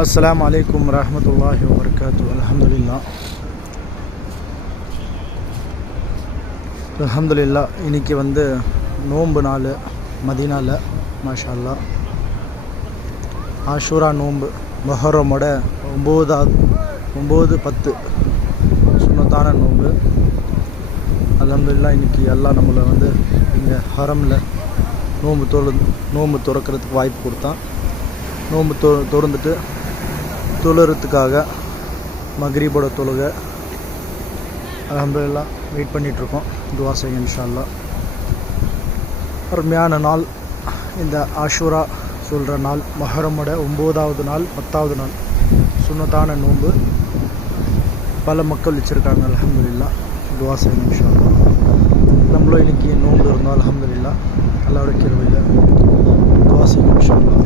அஸ்ஸலாமு அலைக்கும் வரஹ்மத்துல்லாஹி வபரகாத்துஹு. அல்ஹம்துலில்லாஹ். இன்றைக்கி நோன்பு நாள் மதீனாவில். மாஷா அல்லாஹ். ஆஷூரா நோன்பு முஹர்ரமோட 9-10 சுன்னத்தான நோன்பு. அல்ஹம்துலில்லாஹ். இன்றைக்கி அல்லாஹ் நம்மளை இங்கே ஹரமில் நோன்பு திறக்கிறதுக்கு வாய்ப்பு கொடுத்தான். நோன்பு திறந்துட்டு தொழுறதுக்காக மக்ரிபோட தொழுகை அல்ஹம்துலில்லாஹ் வெயிட் பண்ணிகிட்ருக்கோம். துஆ செய்யுங்க இன்ஷா அல்லாஹ். அருமையான நாள் இந்த ஆஷூரா சொல்கிற நாள். முஹர்ரமோட 9வது நாள் 10வது நாள் சுன்னத்தான நோன்பு. பல மக்கள் வச்சுருக்காங்க. அல்ஹம்துலில்லாஹ். துஆ செய்யுங்க இன்ஷா அல்லாஹ். நம்மளும் இன்றைக்கி நோன்பு இருந்தோம். அல்ஹம்துலில்லாஹ். அல்லாஹ்வுடைய கிருபையில் துஆ செய்யுங்க இன்ஷா அல்லாஹ்.